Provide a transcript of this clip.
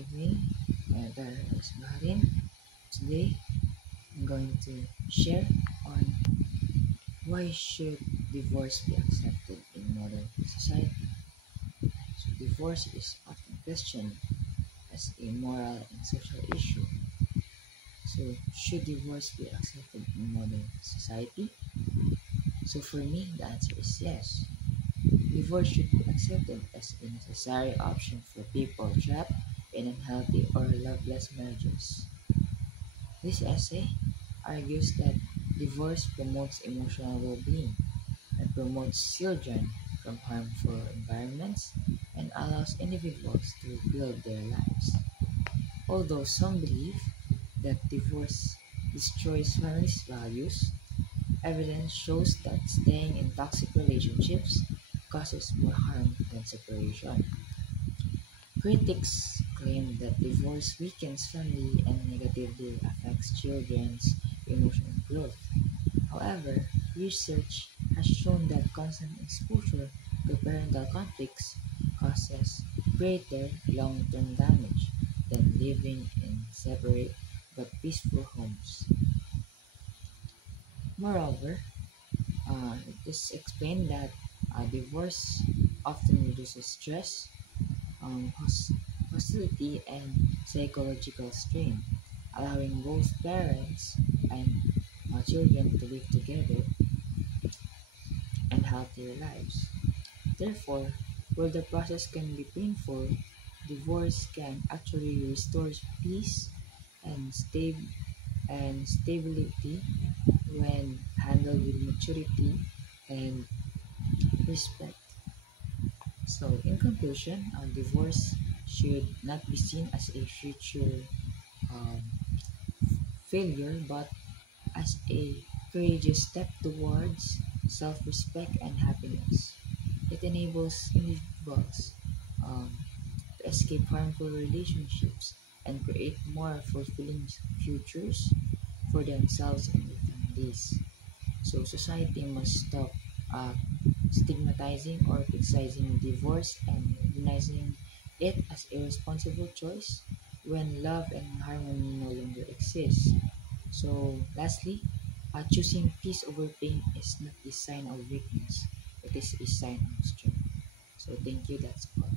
evening. My name is Marin. Today, I'm going to share on why should divorce be accepted in modern society. So, divorce is often questioned as a moral and social issue. So, should divorce be accepted in modern society? So, for me, the answer is yes. Divorce should be accepted as a necessary option for people trapped in unhealthy or loveless marriages. This essay argues that divorce promotes emotional well-being and promotes children from harmful environments and allows individuals to build their lives. Although some believe that divorce destroys families' values, evidence shows that staying in toxic relationships causes more harm than separation. Critics claim that divorce weakens family and negatively affects children's emotional growth. However, research has shown that constant exposure to parental conflicts causes greater long-term damage than living in separate but peaceful homes. Moreover, it is explained that divorce often reduces stress, hostility, and psychological strain, allowing both parents and children to live together and healthier lives. Therefore, while the process can be painful, divorce can actually restore peace and stability when handled with maturity and respect. So, in conclusion, divorce should not be seen as a future um, failure but as a courageous step towards self respect and happiness. It enables individuals um, to escape harmful relationships and create more fulfilling futures for themselves and their families. So, society must stop uh, stigmatizing or criticizing divorce and recognizing it as a responsible choice when love and harmony no longer exist. So, lastly, choosing peace over pain is not a sign of weakness, it is a sign of strength. So, thank you. That's all.